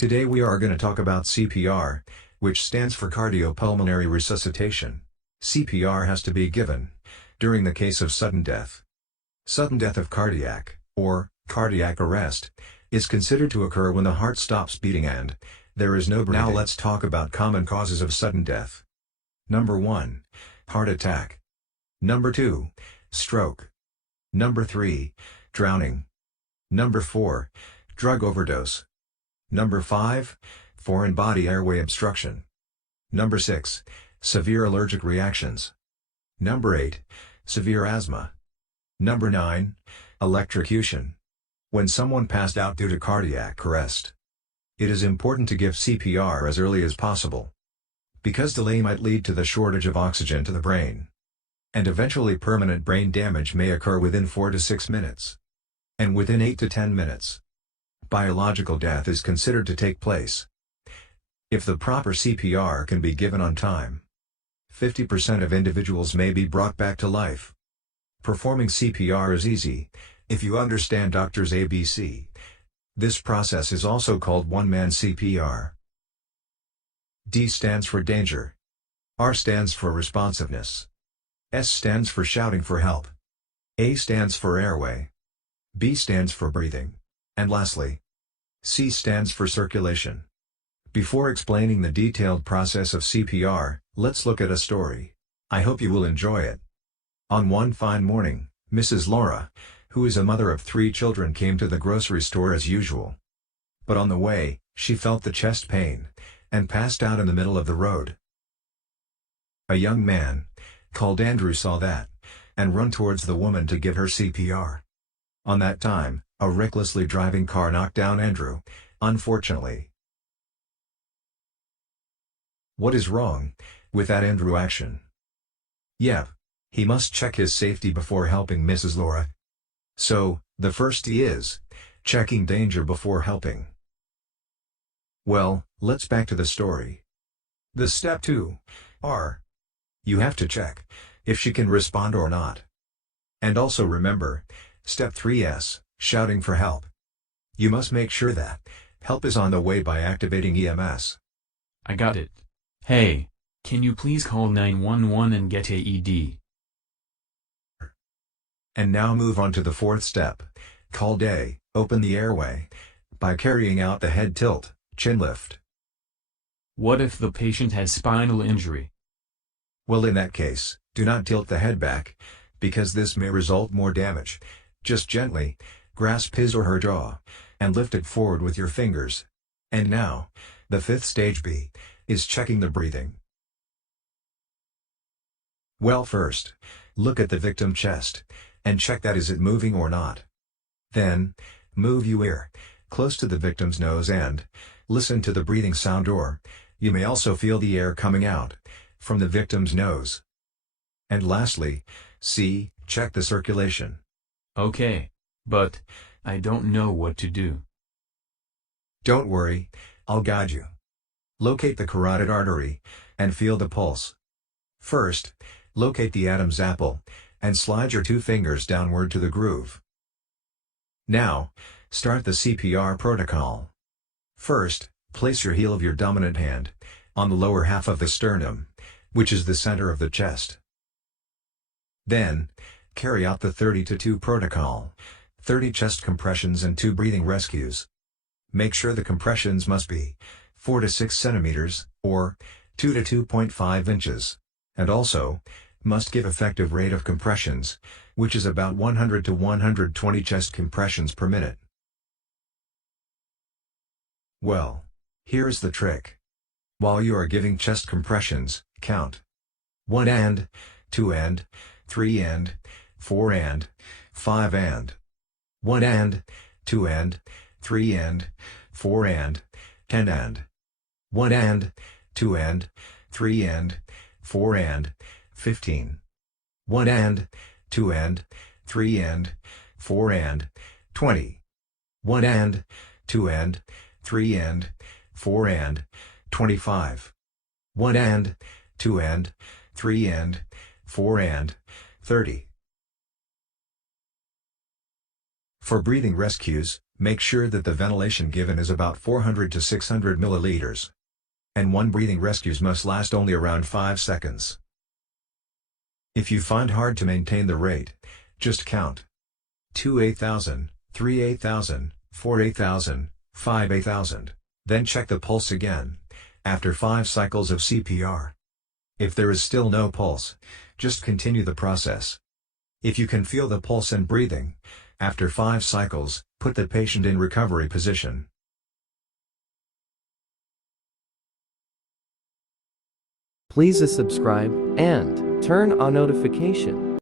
Today we are going to talk about CPR, which stands for cardiopulmonary resuscitation. CPR has to be given during the case of sudden death. Sudden death of cardiac, or cardiac arrest, is considered to occur when the heart stops beating and there is no breathing. Now let's talk about common causes of sudden death. Number 1. Heart attack. Number 2. Stroke. Number 3. Drowning. Number 4. Drug overdose. Number 5. Foreign body airway obstruction. Number 6. Severe allergic reactions. Number 8. Severe asthma. Number 9. Electrocution. When someone passed out due to cardiac arrest, it is important to give CPR as early as possible, because delay might lead to the shortage of oxygen to the brain, and eventually permanent brain damage may occur within 4 to 6 minutes, and within 8 to 10 minutes. Biological death is considered to take place if the proper CPR can be given on time. 50% of individuals may be brought back to life. Performing CPR is easy if you understand doctor's ABC. This process is also called one-man CPR. D stands for danger. R stands for responsiveness. S stands for shouting for help. A stands for airway. B stands for breathing. And lastly, C stands for circulation. Before explaining the detailed process of CPR, let's look at a story. I hope you will enjoy it. On one fine morning, Mrs. Laura, who is a mother of 3 children, came to the grocery store as usual. But on the way, she felt the chest pain, and passed out in the middle of the road. A young man, called Andrew, saw that, and ran towards the woman to give her CPR. On that time, a recklessly driving car knocked down Andrew, unfortunately. What is wrong with that Andrew action? Yep, he must check his safety before helping Mrs. Laura. So, the first D is checking danger before helping. Well, let's back to the story. The step 2 are, you have to check if she can respond or not. And also remember, step 3's, shouting for help. You must make sure that help is on the way by activating EMS. I got it. Hey, can you please call 911 and get AED? And now move on to the 4th step, called A, open the airway, by carrying out the head tilt, chin lift. What if the patient has spinal injury? Well, in that case, do not tilt the head back, because this may result more damage. Just gently grasp his or her jaw, and lift it forward with your fingers. And now, the 5th stage B, is checking the breathing. Well, first, look at the victim chest, and check that is it moving or not. Then, move your ear close to the victim's nose and listen to the breathing sound, or you may also feel the air coming out from the victim's nose. And lastly, C, check the circulation. Okay, but I don't know what to do. Don't worry, I'll guide you. Locate the carotid artery and feel the pulse. First, locate the Adam's apple and slide your 2 fingers downward to the groove. Now, start the CPR protocol. First, place your heel of your dominant hand on the lower half of the sternum, which is the center of the chest. Then, carry out the 30-2 protocol, 30 chest compressions and 2 breathing rescues. Make sure the compressions must be 4 to 6 centimeters, or 2 to 2.5 inches, and also, must give effective rate of compressions, which is about 100 to 120 chest compressions per minute. Well, here's the trick. While you are giving chest compressions, count 1 and 2 and 3 and 4 and 5 and 1 and 2 and 3 and 4 and 10 and 1 and 2 and 3 and 4 and 15. 1 and 2 and 3 and 4 and 20. 1 and 2 and 3 and 4 and 25. 1 and 2 and 3 and 4 and 30. For breathing rescues, Make sure that the ventilation given is about 400 to 600 milliliters. And one breathing rescues must last only around 5 seconds. If you find hard to maintain the rate, just count 2 8,000, 3 8,000, 4 8,000, 5 8,000, then check the pulse again, after 5 cycles of CPR. If there is still no pulse, just continue the process. If you can feel the pulse and breathing, after 5 cycles, put the patient in recovery position. Please subscribe and turn on notification.